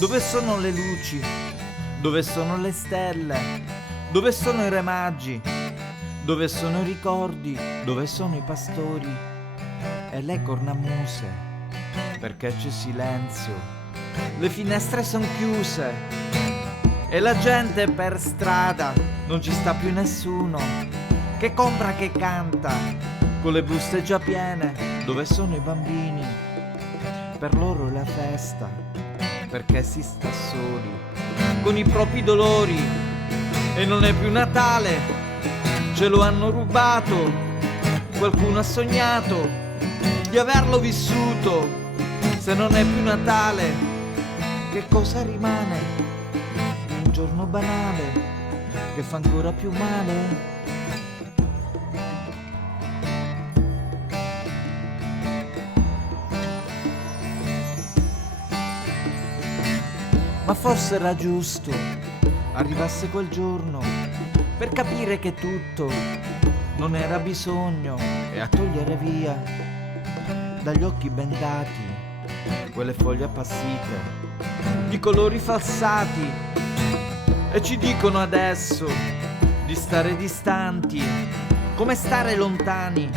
Dove sono le luci? Dove sono le stelle? Dove sono i re magi? Dove sono i ricordi? Dove sono i pastori? E le cornamuse? Perché c'è silenzio? Le finestre sono chiuse e la gente per strada non ci sta più nessuno che compra, che canta con le buste già piene. Dove sono i bambini? Per loro è la festa, perché si sta soli con i propri dolori e non è più Natale, ce lo hanno rubato, qualcuno ha sognato di averlo vissuto. Se non è più Natale, che cosa rimane? Un giorno banale che fa ancora più male. Ma forse era giusto arrivasse quel giorno per capire che tutto non era bisogno e a togliere via dagli occhi bendati quelle foglie appassite di colori falsati. E ci dicono adesso di stare distanti, come stare lontani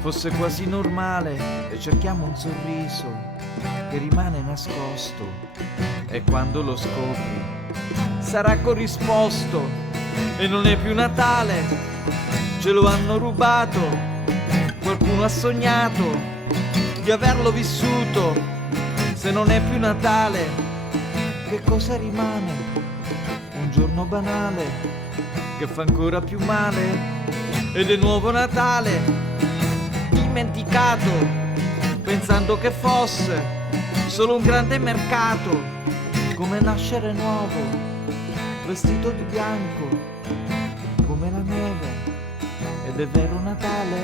fosse quasi normale, e cerchiamo un sorriso che rimane nascosto. E quando lo scopri sarà corrisposto e non è più Natale, ce lo hanno rubato, qualcuno ha sognato di averlo vissuto. Se non è più Natale, che cosa rimane? Un giorno banale che fa ancora più male. Ed è nuovo Natale, dimenticato, pensando che fosse solo un grande mercato. Come nascere nuovo, vestito di bianco, come la neve, ed è vero Natale.